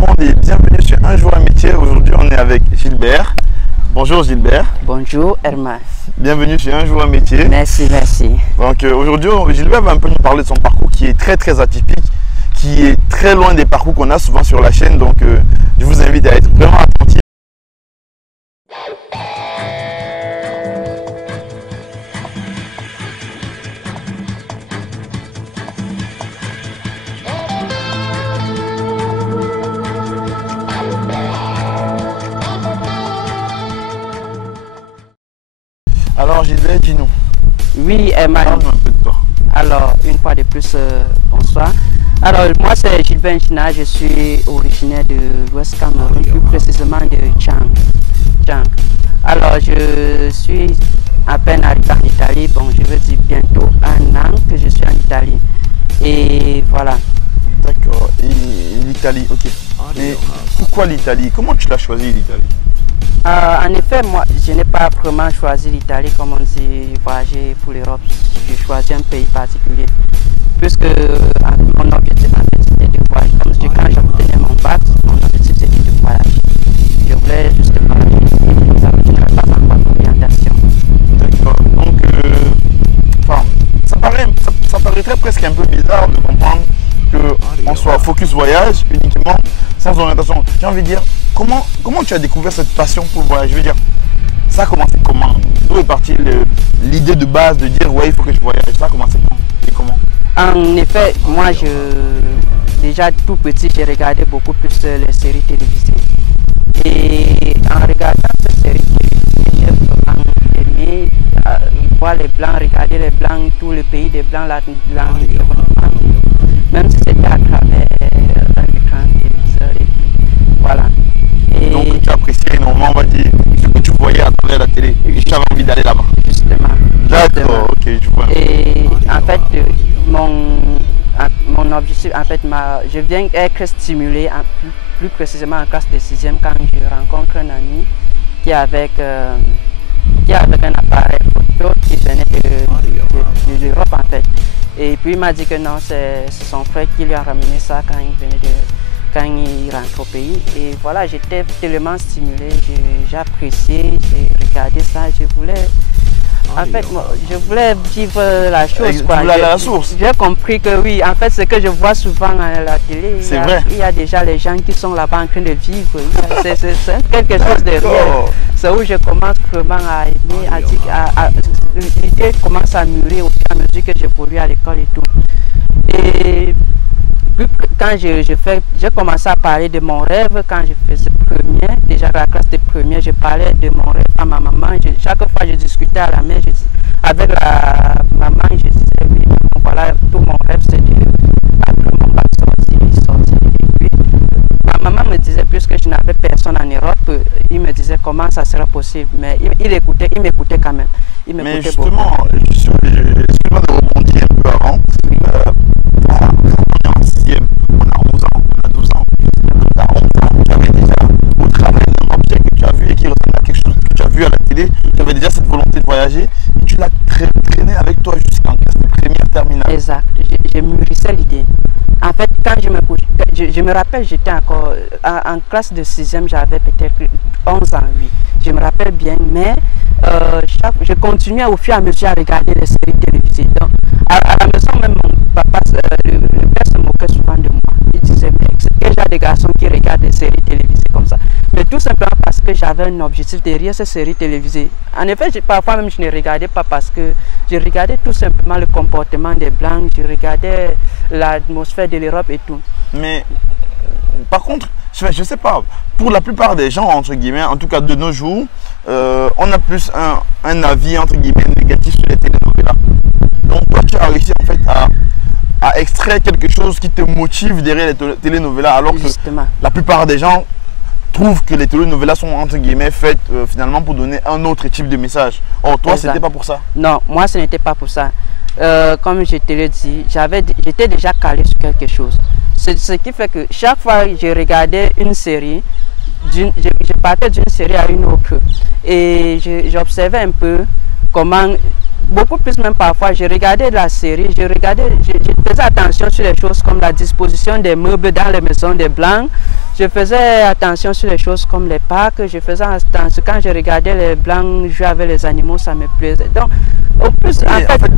monde et bienvenue sur Un jour un métier. Aujourd'hui on est avec Gilbert. Bonjour Gilbert. Bonjour Herman. Bienvenue sur Un jour un métier. Merci, merci. Donc aujourd'hui Gilbert va un peu nous parler de son parcours qui est très atypique, qui est très loin des parcours qu'on a souvent sur la chaîne. Donc je vous invite à être vraiment attentif. Alors Gilbert, dis-nous. Oui Herman. Parle-nous un peu de toi. Alors, une fois de plus, bonsoir. Alors, moi c'est Gilbert Njina, je suis originaire de l'Ouest Cameroun, plus précisément de Tchang. Alors, je suis à peine arrivé en Italie, bon, je veux dire bientôt un an que je suis en Italie. Et voilà. D'accord. Et l'Italie, ok. Mais pourquoi l'Italie? Comment tu l'as choisi l'Italie? En effet, moi, je n'ai pas vraiment choisi l'Italie comme on dit voyager pour l'Europe. J'ai choisi un pays particulier. Puisque mon objectif en fait, c'était de voyager. Comme je, quand j'obtenais mon bac, mon objectif c'était de voyager. Je voulais juste voyager. Je n'avais pas encore d'orientation. D'accord. Donc, ça paraîtrait presque un peu bizarre de comprendre qu'on soit focus voyage uniquement sans orientation. J'ai envie de dire, comment tu as découvert cette passion pour le voyage? Je veux dire, ça a commencé comment? D'où est partie l'idée de base de dire ouais, il faut que je voyage? Ça a commencé quand et comment? En effet, moi, déjà tout petit, j'ai regardé beaucoup plus les séries télévisées. Et en regardant ces séries télévisées, j'ai vraiment aimé voir les Blancs, regarder les Blancs, tout le pays des Blancs, même si c'était à travers un écran téléviseur. Et voilà. Et donc tu appréciais énormément, on va dire, ce que tu voyais à travers la télé. Et tu avais envie d'aller là-bas. Justement. D'accord, ok, je vois. Et en fait, mon objectif, en fait, je viens être stimulé, plus précisément en classe de 6e, quand je rencontre un ami qui est avec un appareil photo qui venait de l'Europe en fait. Et puis il m'a dit que non, c'est son frère qui lui a ramené ça quand il rentre au pays. Et voilà, j'étais tellement stimulé, j'ai apprécié, j'ai regardé ça, je voulais vivre la chose. La source. J'ai compris que oui, en fait, ce que je vois souvent à la télé, il y a déjà les gens qui sont là-bas en train de vivre. C'est quelque chose de réel. C'est où je commence vraiment à aimer, l'idée commence à mûrir au fur et à mesure que j'évolue à l'école et tout. Et quand j'ai commencé à parler de mon rêve, quand je faisais première, déjà la classe de première, je parlais de mon rêve à ma maman. Chaque fois je discutais à la main, avec la maman, je disais oui, voilà, tout mon rêve c'est de, après mon bac sortir. Ma maman me disait, puisque je n'avais personne en Europe, il me disait comment ça sera possible. Mais il m'écoutait quand même. Mais justement, excuse-moi de rebondir un peu avant. Oui. On est en 6e, on a 11 ans, on a 12 ans. Tu as 11 ans, tu avais déjà, au travail, un objet que tu as vu et qui ressemble à quelque chose que tu as vu à la télé, tu avais déjà cette volonté de voyager et tu l'as traîné avec toi jusqu'en classe de première terminale. Exact, je mûrissais l'idée. En fait, quand je me rappelle, j'étais encore en classe de 6e, j'avais peut-être 11 ans, oui. Je me rappelle bien, mais je continuais au fur et à mesure à regarder les séries télévisées. Donc, à la maison, même mon papa, le père se moquait souvent de moi. Il disait, mais c'est déjà des garçons qui regardent des séries télévisées comme ça. Mais tout simplement parce que j'avais un objectif derrière ces séries télévisées. En effet, parfois même, je ne regardais pas parce que je regardais tout simplement le comportement des Blancs, je regardais l'atmosphère de l'Europe et tout. Mais par contre, je ne sais pas, pour la plupart des gens, entre guillemets, en tout cas de nos jours, on a plus un avis, entre guillemets, négatif sur les télénovelas. Donc toi, tu as réussi en fait à extraire quelque chose qui te motive derrière les télénovelas, alors que la plupart des gens trouvent que les télénovelas sont, entre guillemets, faites finalement pour donner un autre type de message. Or, toi, ce n'était pas pour ça? Non, moi, ce n'était pas pour ça. Comme je te l'ai dit, j'étais déjà calé sur quelque chose. Ce qui fait que chaque fois que je regardais une série, je partais d'une série à une autre. Et j'observais un peu comment, beaucoup plus même parfois, je regardais la série, je faisais attention sur les choses comme la disposition des meubles dans les maisons des Blancs, Je faisais attention sur les choses comme les parcs, je faisais attention quand je regardais les blancs jouer avec les animaux, ça me plaisait. Donc, au plus, en fait,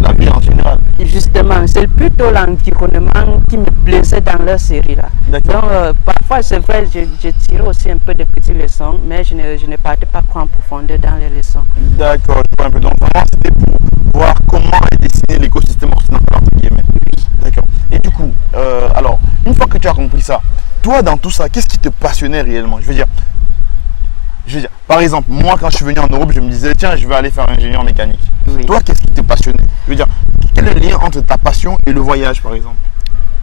la vie en général. Justement, c'est plutôt l'environnement qui me plaisait dans leur série là. Donc, parfois, c'est vrai, je tirais aussi un peu de petites leçons, mais je ne partais pas trop en profondeur dans les leçons. D'accord, je vois un peu. Donc, vraiment, c'était pour voir comment est dessiné l'écosystème occidental, entre guillemets. Oui. D'accord. Et du coup, alors, une fois que tu as compris ça, toi, dans tout ça, qu'est-ce qui te passionnait réellement? Je veux dire, par exemple, moi, quand je suis venu en Europe, je me disais, tiens, je vais aller faire ingénieur mécanique. Oui. Toi, qu'est-ce qui te passionnait? Je veux dire, quel est le lien entre ta passion et le voyage, par exemple?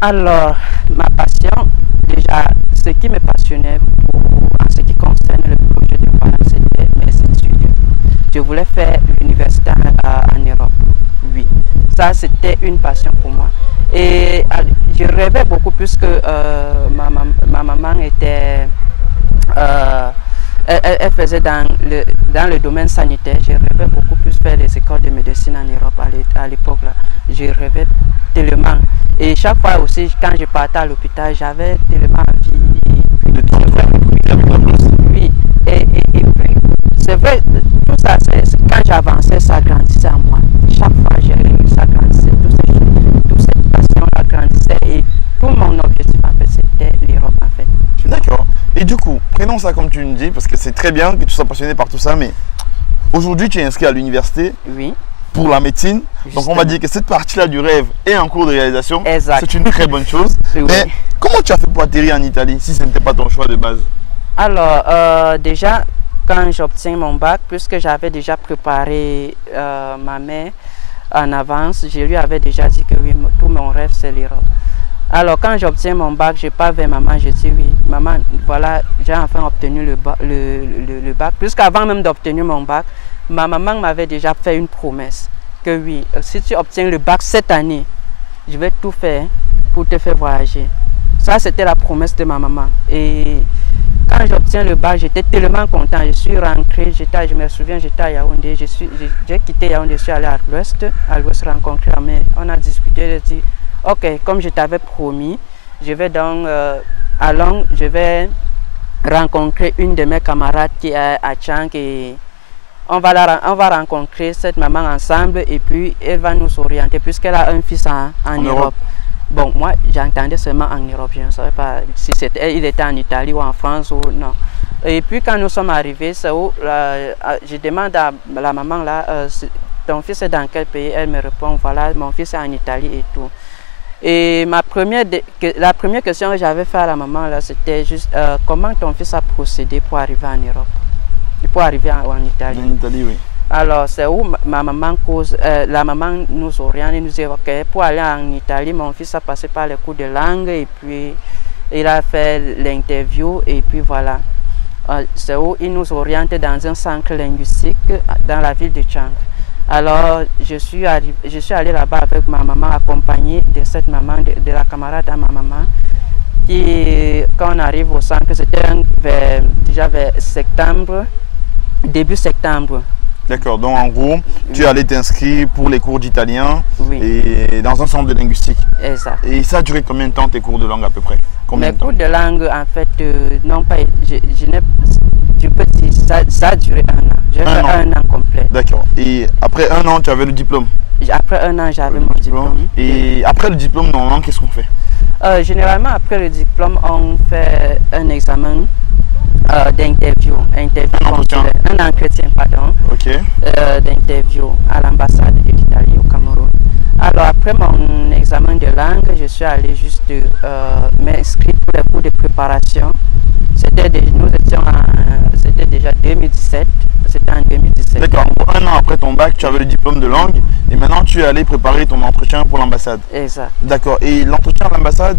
Alors, ma passion, déjà, ce qui me passionnait en ce qui concerne le projet de voyage, c'était mes études. Je voulais faire l'université en Europe. Oui, ça, c'était une passion pour moi. Et je rêvais beaucoup plus que ma maman était... elle faisait dans le domaine sanitaire. Je rêvais beaucoup plus faire les écoles de médecine en Europe à l'époque. Je rêvais tellement. Et chaque fois aussi, quand je partais à l'hôpital, j'avais tellement envie de trouver avec la place. Oui, et puis, c'est vrai, tout ça, quand j'avançais, ça grandissait en moi. Chaque fois, ça grandissait, toute cette passion-là grandissait. Et tout mon objectif, en fait, c'était l'Europe, en fait. D'accord. Et du coup, prenons ça comme tu me dis, parce que c'est très bien que tu sois passionné par tout ça, mais aujourd'hui, tu es inscrit à l'université. Oui. Pour la médecine. Justement. Donc on va dire que cette partie-là du rêve est en cours de réalisation. Exact. C'est une très bonne chose. Oui. Mais comment tu as fait pour atterrir en Italie si ce n'était pas ton choix de base? Alors, déjà, quand j'obtiens mon bac, puisque j'avais déjà préparé ma mère en avance, je lui avais déjà dit que oui, tout mon rêve, c'est l'Europe. Alors, quand j'obtiens mon bac, je pars vers maman, je dis oui, maman, voilà, j'ai enfin obtenu le bac. Puisqu'avant même d'obtenir mon bac, ma maman m'avait déjà fait une promesse que oui, si tu obtiens le bac cette année, je vais tout faire pour te faire voyager. Ça, c'était la promesse de ma maman. Et quand j'obtiens le bac, j'étais tellement content. Je suis rentré, je me souviens, j'étais à Yaoundé. J'ai quitté Yaoundé, je suis allé à l'ouest rencontrer la mère. On a discuté, j'ai dit, ok, comme je t'avais promis, je vais donc, je vais rencontrer une de mes camarades qui est à Tchang et on va rencontrer cette maman ensemble et puis elle va nous orienter puisqu'elle a un fils en Europe. Bon, moi j'entendais seulement en Europe, je ne savais pas si il était en Italie ou en France ou non. Et puis quand nous sommes arrivés, c'est où je demande à la maman là, ton fils est dans quel pays? Elle me répond, voilà, mon fils est en Italie et tout. Et la première question que j'avais faite à la maman là, c'était juste comment ton fils a procédé pour arriver en Europe? Pour arriver en Italie. En Italie, oui. Alors, c'est où ma maman cause, la maman nous oriente et nous dit, ok, pour aller en Italie, mon fils a passé par les cours de langue et puis il a fait l'interview et puis voilà. C'est où il nous oriente dans un centre linguistique dans la ville de Tchang. Alors, je suis allée là-bas avec ma maman, accompagnée de cette maman, de la camarade à ma maman. Et quand on arrive au centre, c'était déjà vers septembre, début septembre. D'accord, donc en gros, tu es allé t'inscrire pour les cours d'italien et dans un centre de linguistique. Exact. Et ça a duré combien de temps tes cours de langue à peu près? Mes cours de langue, en fait, non pas, je peux dire, ça a duré un an. J'ai fait un an complet. D'accord. Et après un an, tu avais le diplôme? Après un an, j'avais mon diplôme. Et après le diplôme, normalement, qu'est-ce qu'on fait? Généralement, après le diplôme, on fait un examen d'interview, un entretien, pardon, d'interview à l'ambassade de l'Italie au Cameroun. Alors après mon examen de langue, je suis allé juste m'inscrire pour les cours de préparation. C'était déjà 2017. C'était en 2017. D'accord, un an après ton bac, tu avais le diplôme de langue et maintenant tu es allé préparer ton entretien pour l'ambassade. Exact. D'accord, et l'entretien à l'ambassade,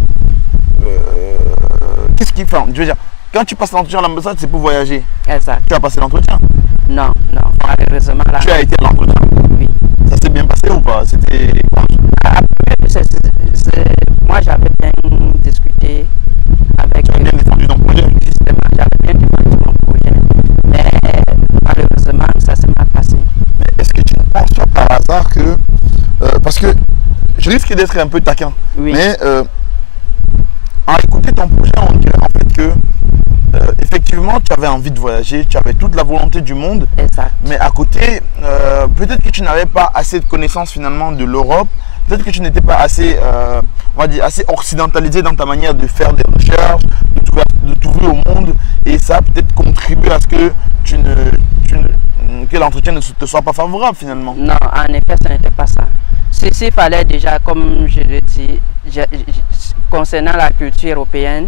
qu'est-ce qu'il fait? Je veux dire, quand tu passes l'entretien à l'ambassade, c'est pour voyager. Exact. Tu as passé l'entretien? Non, malheureusement. Là, tu as été à l'entretien? Oui. Ça s'est bien passé ou pas? C'était... Moi, j'avais bien discuté avec... Tu as bien défendu ton projet? Justement, j'avais bien défendu mon projet. Mais malheureusement, ça s'est mal passé. Mais est-ce que tu ne penses pas par hasard que... parce que je risque d'être un peu taquin. Oui. Mais... à écouter ton projet, on dirait, en effectivement, tu avais envie de voyager, tu avais toute la volonté du monde. Exact. Mais à côté, peut-être que tu n'avais pas assez de connaissances finalement de l'Europe. Peut-être que tu n'étais pas assez, on va dire, assez occidentalisé dans ta manière de faire des recherches, de t'ouvrir au monde. Et ça a peut-être contribué à ce que que l'entretien ne te soit pas favorable finalement. Non, en effet, ce n'était pas ça. S'il fallait déjà, comme je le dis, concernant la culture européenne,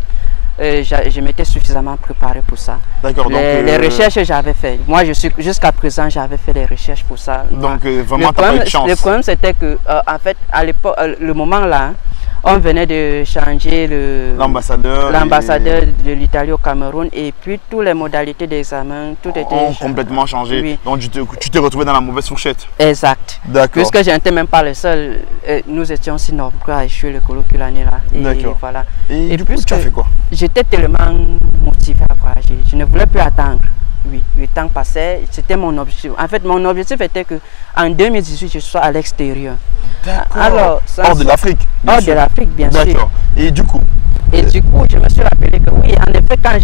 je m'étais suffisamment préparé pour ça. D'accord. Les recherches que j'avais fait. Moi, jusqu'à présent, j'avais fait des recherches pour ça. Donc, vraiment, tu n'as pas eu de chance. Le problème, c'était que, en fait, à l'époque, le moment là, on venait de changer l'ambassadeur de l'Italie au Cameroun et puis toutes les modalités d'examen, tout était complètement changé. Oui. Donc tu t'es retrouvé dans la mauvaise fourchette. Exact. D'accord. Puisque je n'étais même pas le seul, nous étions si nombreux à échouer le colloque l'année là. D'accord. Voilà. Et du coup, tu as fait quoi? J'étais tellement motivé à voyager, je ne voulais plus attendre. Oui, le temps passait, c'était mon objectif. En fait, mon objectif était qu'en 2018, je sois à l'extérieur. Alors, hors de l'Afrique. Hors de l'Afrique, bien sûr. D'accord. Et du coup? Je me suis rappelé que oui, en effet, quand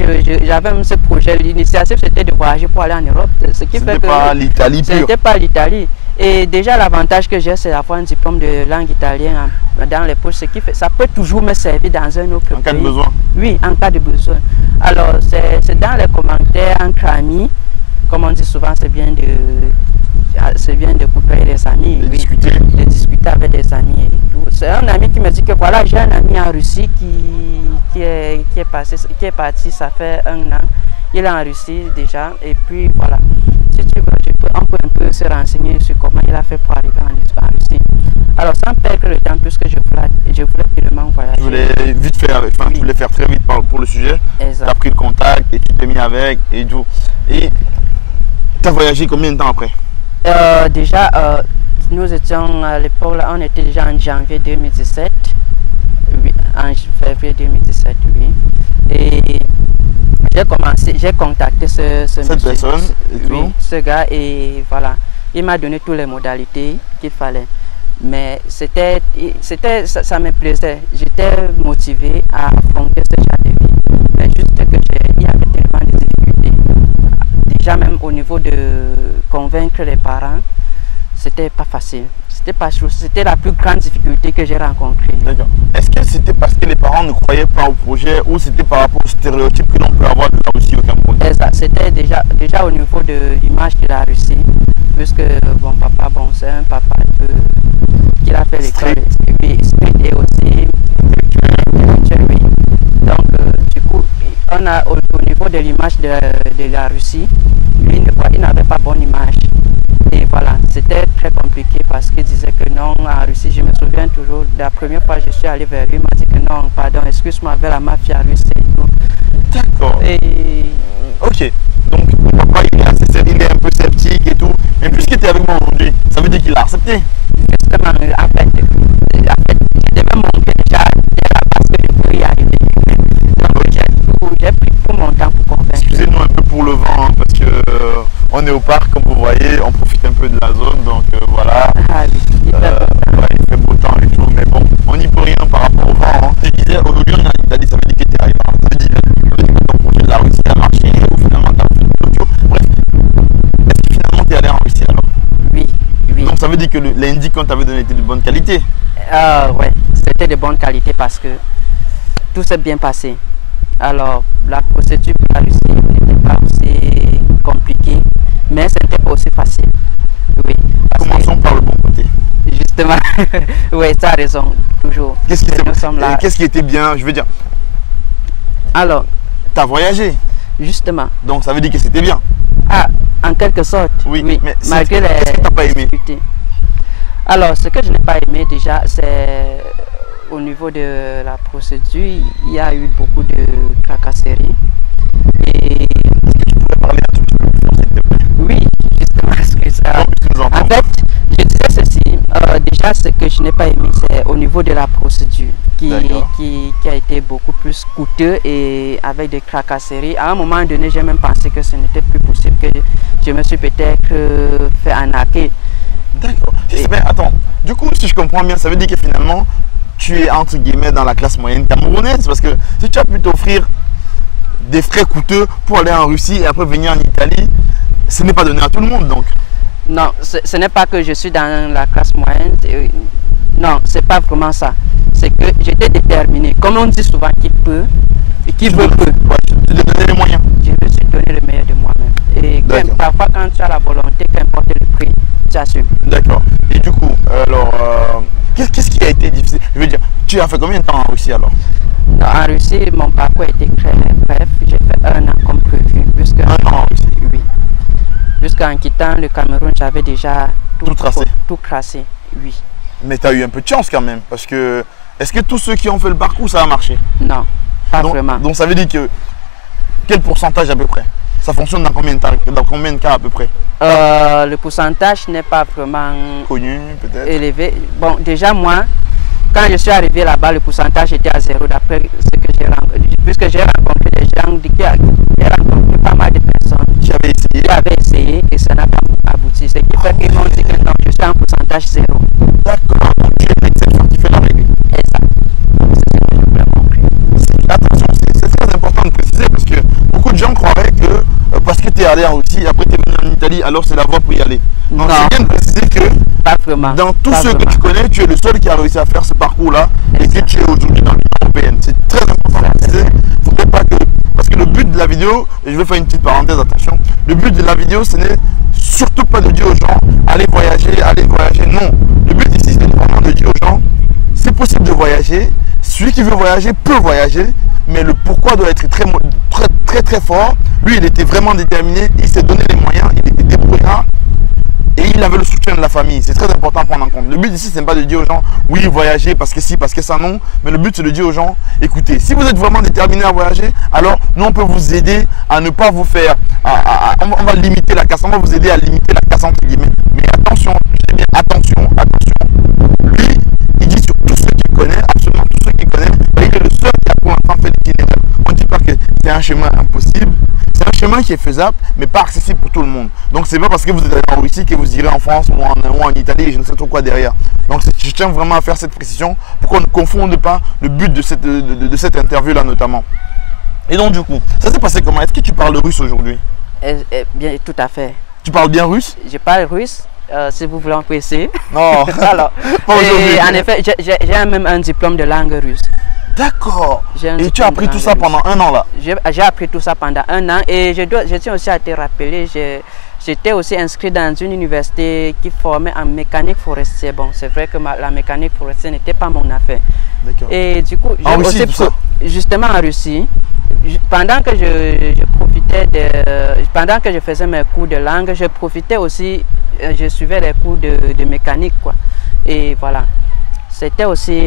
j'avais même ce projet, l'initiative c'était de voyager pour aller en Europe. Ce qui fait que pas l'Italie pure. C'était pas l'Italie. Et déjà, l'avantage que j'ai, c'est d'avoir un diplôme de langue italienne dans les poches, ce qui fait ça peut toujours me servir dans un autre pays. En cas de besoin? Oui, en cas de besoin. Alors, c'est dans les commentaires entre amis, comme on dit souvent, c'est bien de couper les amis. De discuter. De discuter avec des amis et tout. C'est un ami qui me dit que voilà, j'ai un ami en Russie qui est parti, ça fait 1 an. Il est en Russie déjà, et puis voilà. Si tu veux, on peut un peu se renseigner sur comment il a fait pour arriver en Russie. Alors, sans perdre le temps, puisque je voulais tellement voyager. Tu voulais vite faire, tu voulais faire très vite pour le sujet. Tu as pris le contact et tu t'es mis avec et tout. Et tu as voyagé combien de temps après? Déjà, nous étions à l'époque, on était déjà en janvier 2017. Oui, en février 2017, oui. Et j'ai contacté cette personne, oui, ce gars, et voilà, il m'a donné toutes les modalités qu'il fallait. Mais ça me plaisait, j'étais motivé à affronter ce genre de vie. Mais juste que il y avait tellement de difficultés. Déjà même au niveau de convaincre les parents, c'était pas facile. C'était la plus grande difficulté que j'ai rencontrée. D'accord. Est-ce que c'était parce que les parents ne croyaient pas au projet ou c'était par rapport aux stéréotypes que l'on peut avoir de la Russie au Cameroun? C'était déjà au niveau de l'image de la Russie. Puisque bon papa, c'est un papa qui a fait l'école et aussi intellectuel. Donc du coup, on a au niveau de l'image de la Russie, lui il n'avait pas bonne image. Et voilà, c'était très compliqué parce qu'il disait que non, en Russie, je me souviens toujours, la première fois que je suis allé vers lui, il m'a dit que non, pardon, excuse-moi, avec la mafia russe et tout. D'accord. Ok, donc papa il est un peu sceptique et tout, mais puisqu'il était avec moi aujourd'hui, ça veut dire qu'il a accepté. Justement, en fait, je devais montrer déjà la base que je pouvais y arriver. Donc j'ai pris tout mon temps pour convaincre. Excusez-nous un peu pour le vent, hein, parce que on est au parc, comme vous voyez, on profite un peu de la zone, donc voilà. Il fait beau temps et tout, mais bon, on n'y peut rien par rapport au vent. Hein. Je disais, aujourd'hui on a dit, ça veut dire que tu es arrivé. Ça veut dire que ton projet de la Russie a marché, ou finalement tu as fait le tour. Bref, est-ce que finalement tu es allé en Russie alors? Oui. Donc ça veut dire que l'indice qu'on t'avait donné était de bonne qualité? Oui, c'était de bonne qualité parce que tout s'est bien passé. Alors, la procédure pour la Russie n'était pas aussi compliquée, mais c'était pas aussi facile. Oui, commençons par le bon côté. Justement, oui, tu as raison, toujours. Qu'est-ce qui était bien, je veux dire? Alors, tu as voyagé. Justement. Donc ça veut dire que c'était bien. Ah, en quelque sorte. Oui, mais malgré les qu'est-ce que tu n'as pas aimé? Alors, ce que je n'ai pas aimé déjà, c'est au niveau de la procédure, il y a eu beaucoup de tracasseries. Et... Est-ce que tu pourrais parler un tout petit peu plus fort, s'il te plaît? Oui, justement, parce que ça... En fait, je disais ceci, déjà ce que je n'ai pas aimé, c'est au niveau de la procédure, qui a été beaucoup plus coûteux et avec des tracasseries. À un moment donné, j'ai même pensé que ce n'était plus possible, que je me suis peut-être fait arnaquer. D'accord. Mais attends, du coup, si je comprends bien, ça veut dire que finalement, tu es entre guillemets dans la classe moyenne camerounaise, parce que si tu as pu t'offrir des frais coûteux pour aller en Russie et après venir en Italie. Ce n'est pas donné à tout le monde donc. Non, ce n'est pas que je suis dans la classe moyenne. Non, c'est pas vraiment ça. C'est que j'étais déterminé. Comme on dit souvent, qui peut et qui veut peut. Ouais, tu te donner les moyens. Je me suis donné le meilleur de moi-même. Et parfois, quand tu as la volonté, qu'importe le prix, tu assumes. D'accord. Et du coup, alors, qu'est-ce qui a été difficile? Je veux dire, tu as fait combien de temps en Russie alors? En Russie, mon parcours a été très bref. J'ai fait 1 an comme prévu. Un an en Russie? Oui. Jusqu'en quittant le Cameroun, j'avais déjà tout tracé. Tout tracé, oui. Mais tu as eu un peu de chance quand même, parce que est-ce que tous ceux qui ont fait le parcours, ça a marché? Non, pas vraiment. Donc ça veut dire que quel pourcentage à peu près? Ça fonctionne dans combien de cas à peu près? Le pourcentage n'est pas vraiment connu, peut-être élevé. Bon, déjà moi, quand je suis arrivé là-bas, le pourcentage était à 0 d'après ce que j'ai rencontré. Puisque j'ai rencontré des gens, j'ai rencontré pas mal de personnes qui avaient essayé et ça n'a pas abouti. Ce qui fait qu'ils m'ont dit que non, je suis en pourcentage 0. D'accord, donc tu es l'exception qui fait la règle. Exact. C'est ce que je voulais montrer. Attention, c'est très important de préciser parce que beaucoup de gens croiraient que parce que tu es allé en Russie, après tu es venu en Italie, alors c'est la voie pour y aller. Donc c'est bien de préciser que pas vraiment, dans tous ceux que tu connais, tu es le seul qui a réussi à faire ce parcours-là et que tu es aujourd'hui dans l'Union européenne. C'est très important de préciser. Faudrait pas que... Parce que le but de la vidéo, et je vais faire une petite parenthèse, attention, le but de la vidéo, ce n'est surtout pas de dire aux gens, allez voyager, non. Le but ici, c'est vraiment de dire aux gens, c'est possible de voyager, celui qui veut voyager peut voyager, mais le pourquoi doit être très fort. Lui, il était vraiment déterminé, il s'est donné les moyens, il était débrouillard et il avait le soutien de la famille. C'est très important à prendre en compte. Le but ici, ce n'est pas de dire aux gens, oui, voyager parce que si, parce que ça, non. Mais le but, c'est de dire aux gens, écoutez, si vous êtes vraiment déterminé à voyager, alors nous, on peut vous aider à ne pas vous faire, on va limiter la casse, on va vous aider à limiter la casse entre guillemets. Mais attention, je dis bien attention. Lui, il dit sur tous ceux qu'il connaît, absolument tous ceux qu'il connaît, il est le seul qui a pour l'instant fait l'itinéraire. On ne dit pas que c'est un chemin impossible, c'est un chemin qui est faisable, mais pas accessible pour tout le monde. Donc c'est pas parce que vous êtes allé en Russie que vous irez en France ou en Italie, je ne sais trop quoi derrière. Donc je tiens vraiment à faire cette précision pour qu'on ne confonde pas le but de cette interview-là notamment. Et donc du coup, ça s'est passé comment? Est-ce que tu parles russe aujourd'hui? Bien, tout à fait. Tu parles bien russe? Je parle russe. Si vous voulez en essayer. Non. Alors, en effet, j'ai même un diplôme de langue russe. D'accord. Et tu as appris tout ça pendant 1 an là? J'ai appris tout ça pendant 1 an et je tiens aussi à te rappeler, j'étais aussi inscrit dans une université qui formait en mécanique forestière. Bon, c'est vrai que la mécanique forestière n'était pas mon affaire. D'accord. Et du coup, en Russie, tout ça? Justement en Russie, pendant que pendant que je faisais mes cours de langue, je profitais aussi, je suivais les cours de mécanique quoi. Et voilà. C'était aussi,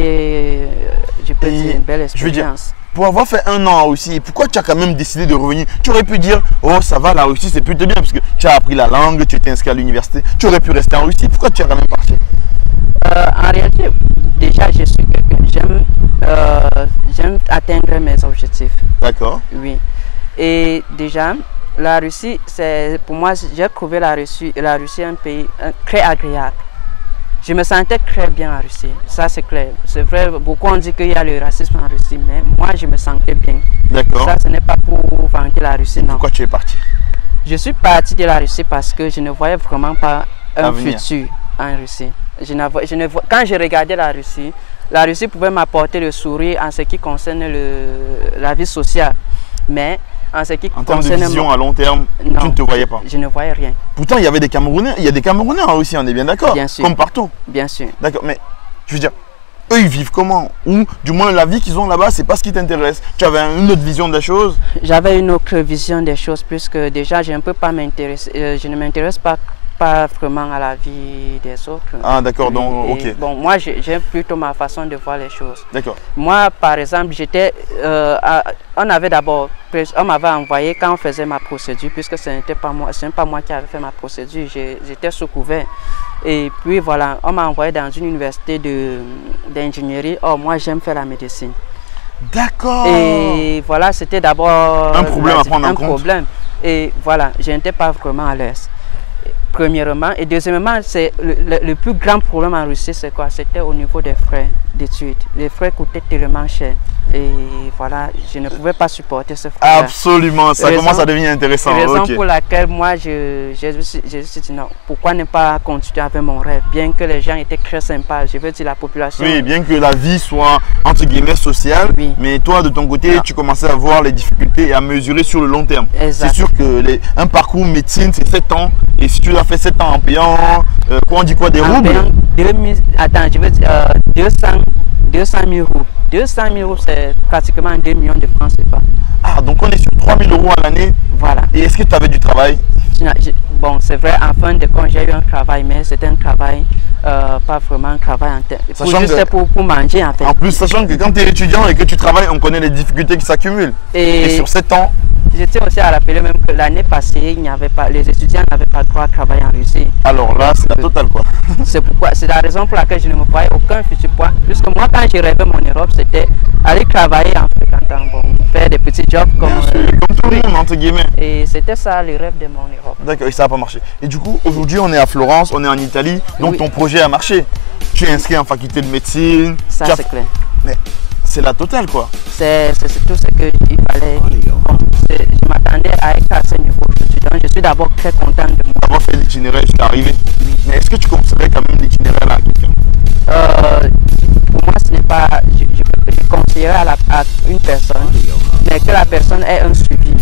je peux dire, une belle expérience. Je veux dire, pour avoir fait 1 an en Russie, pourquoi tu as quand même décidé de revenir? Tu aurais pu dire, oh ça va, la Russie c'est plutôt bien, parce que tu as appris la langue, tu étais inscrit à l'université, tu aurais pu rester en Russie. Pourquoi tu as quand même parti? En réalité, déjà je suis quelqu'un, j'aime atteindre mes objectifs. D'accord. Oui. Et déjà, la Russie, pour moi, j'ai trouvé la Russie un pays très agréable. Je me sentais très bien en Russie, ça c'est clair. C'est vrai, beaucoup ont dit qu'il y a le racisme en Russie, mais moi je me sentais bien. D'accord. Ça, ce n'est pas pour vanter la Russie, non. Pourquoi tu es parti? Je suis parti de la Russie parce que je ne voyais vraiment pas un futur en Russie. Quand je regardais la Russie pouvait m'apporter le sourire en ce qui concerne la vie sociale. Mais en ce qui termes de vision à long terme, non, tu ne te voyais pas? Je ne voyais rien. Pourtant, il y avait des Camerounais, il y a des Camerounais en Russie, on est bien d'accord? Bien sûr. Comme partout? Bien sûr. D'accord, mais je veux dire, eux ils vivent comment? Ou du moins la vie qu'ils ont là-bas, c'est pas ce qui t'intéresse? Tu avais une autre vision des choses? J'avais une autre vision des choses, puisque déjà je ne peux pas m'intéresser, je ne m'intéresse pas vraiment à la vie des autres. Ah d'accord, donc ok. Bon, moi j'ai plutôt ma façon de voir les choses. D'accord. Moi par exemple, on m'avait envoyé quand on faisait ma procédure, puisque ce n'est pas moi qui avais fait ma procédure, j'étais sous couvert. Et puis voilà, on m'a envoyé dans une université d'ingénierie. Oh, moi j'aime faire la médecine. D'accord. Et voilà, c'était d'abord un problème à prendre en compte. Et voilà, je n'étais pas vraiment à l'aise. Premièrement, et deuxièmement, le plus grand problème en Russie, c'est quoi? C'était au niveau des frais d'études. Les frais coûtaient tellement cher. Et voilà, je ne pouvais pas supporter ce frère. Absolument, ça commence à devenir intéressant. Raison pour laquelle moi, je me suis dit non, pourquoi ne pas continuer avec mon rêve, bien que les gens étaient très sympas, je veux dire la population. Oui, bien que la vie soit entre guillemets sociale, oui. Mais toi de ton côté, tu commençais à voir les difficultés et à mesurer sur le long terme. C'est sûr que un parcours médecine, c'est 7 ans, et si tu l'as fait 7 ans en payant, quoi on dit quoi, des roubles? Attends, je veux dire 200 000 roubles. 200 000 euros, c'est pratiquement 2 millions de francs CFA. Ah, donc on est sur 3 000 euros à l'année. Voilà. Et est-ce que tu avais du travail? Bon, c'est vrai, en fin de compte, j'ai eu un travail, mais c'était un travail, pas vraiment un travail en termes. Juste pour manger, en fait. En plus, sachant que quand tu es étudiant et que tu travailles, on connaît les difficultés qui s'accumulent. Et sur 7 ans. Je tiens aussi à rappeler même que l'année passée, les étudiants n'avaient pas le droit à travailler en Russie. Alors là, c'est la totale, quoi. C'est la raison pour laquelle je ne me voyais aucun futur point. Puisque moi, quand j'ai rêvé mon Europe, c'était aller travailler en fréquentant, faire des petits jobs comme tout le monde, entre guillemets. Et c'était ça le rêve de mon Europe. D'accord, et ça n'a pas marché. Et du coup, aujourd'hui, on est à Florence, on est en Italie, donc ton projet a marché. Tu es inscrit en faculté de médecine. Ça, c'est clair. Mais c'est la totale, quoi. C'est tout ce qu'il fallait. Je m'attendais à être à ce niveau. Donc, je suis d'abord très content de moi. D'avoir fait l'itinéraire jusqu'à arriver. Oui. Mais est-ce que tu conseillerais quand même l'itinéraire à quelqu'un? Pour moi, ce n'est pas. Je conseillerais à une personne, mais que la personne ait un suivi.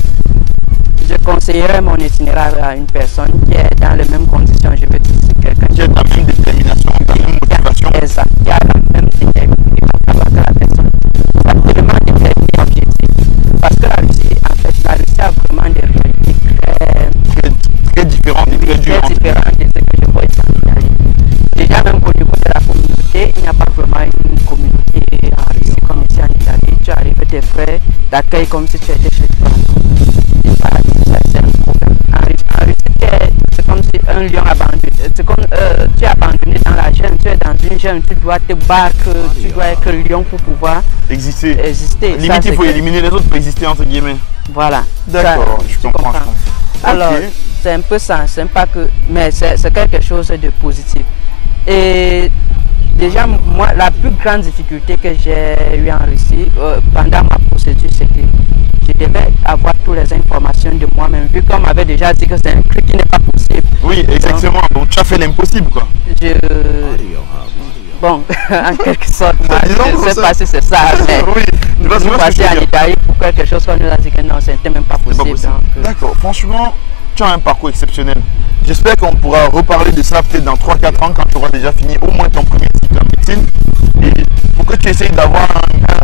Je conseillerais mon itinéraire à une personne qui est dans les mêmes conditions. Je veux dire, c'est quelqu'un qui a la même détermination, la même motivation. Exact. Qui a la même détermination. Il faut savoir que la personne a vraiment déterminé objectif. Parce que la Russie, en fait, la Russie a vraiment des réalités très différentes et très dures. Très différentes de ce que je vois ici en Italie. Déjà, même au niveau de la communauté, il n'y a pas vraiment une communauté en Russie comme ici en Italie. Tu arrives des frères d'accueil comme si tu étais chez toi. C'est un problème. En Russie, c'est comme si un lion abandonné. C'est comme tu es abandonné dans la jungle, tu es dans une jungle, tu dois te battre, tu dois être lion pour pouvoir exister. Limite, il faut éliminer les autres pour exister, entre guillemets. Voilà. D'accord, je comprends. Alors, c'est un peu ça, c'est pas que, mais c'est quelque chose de positif. Et déjà, moi, la plus grande difficulté que j'ai eue en Russie pendant ma procédure, c'est que je devais avoir toutes les informations de moi-même, vu qu'on m'avait déjà dit que c'est un truc qui n'est pas possible. Oui, exactement. Donc, tu as fait l'impossible, quoi. Bon, en quelque sorte, moi, je ne sais pas si c'est ça, mais oui, nous passer en Italie pour quelque chose qu'on nous a dit que non, c'était même pas possible. D'accord, franchement, tu as un parcours exceptionnel. J'espère qu'on pourra reparler de ça peut-être dans 3-4 ans quand tu auras déjà fini au moins ton premier cycle en médecine. Et pour que tu essayes d'avoir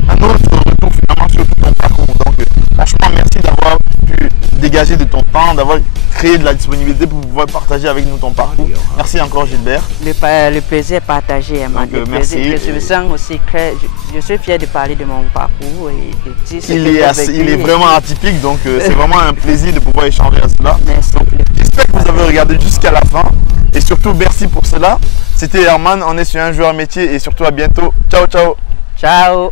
un autre retour finalement sur tout ton parcours. Donc franchement, merci d'avoir pu dégager de ton temps, d'avoir créé de la disponibilité pour pouvoir partager avec nous ton parcours. Merci encore Gilbert. Le plaisir est partagé, Emma. Merci. Je me sens aussi je suis fier de parler de mon parcours et de dire ce il est vraiment atypique, donc c'est vraiment un plaisir de pouvoir échanger à cela. Merci. J'espère que vous avez regardé jusqu'à la fin et surtout merci pour cela. C'était Herman, on est sur Un Joueur Métier et surtout à bientôt. Ciao, ciao. Ciao.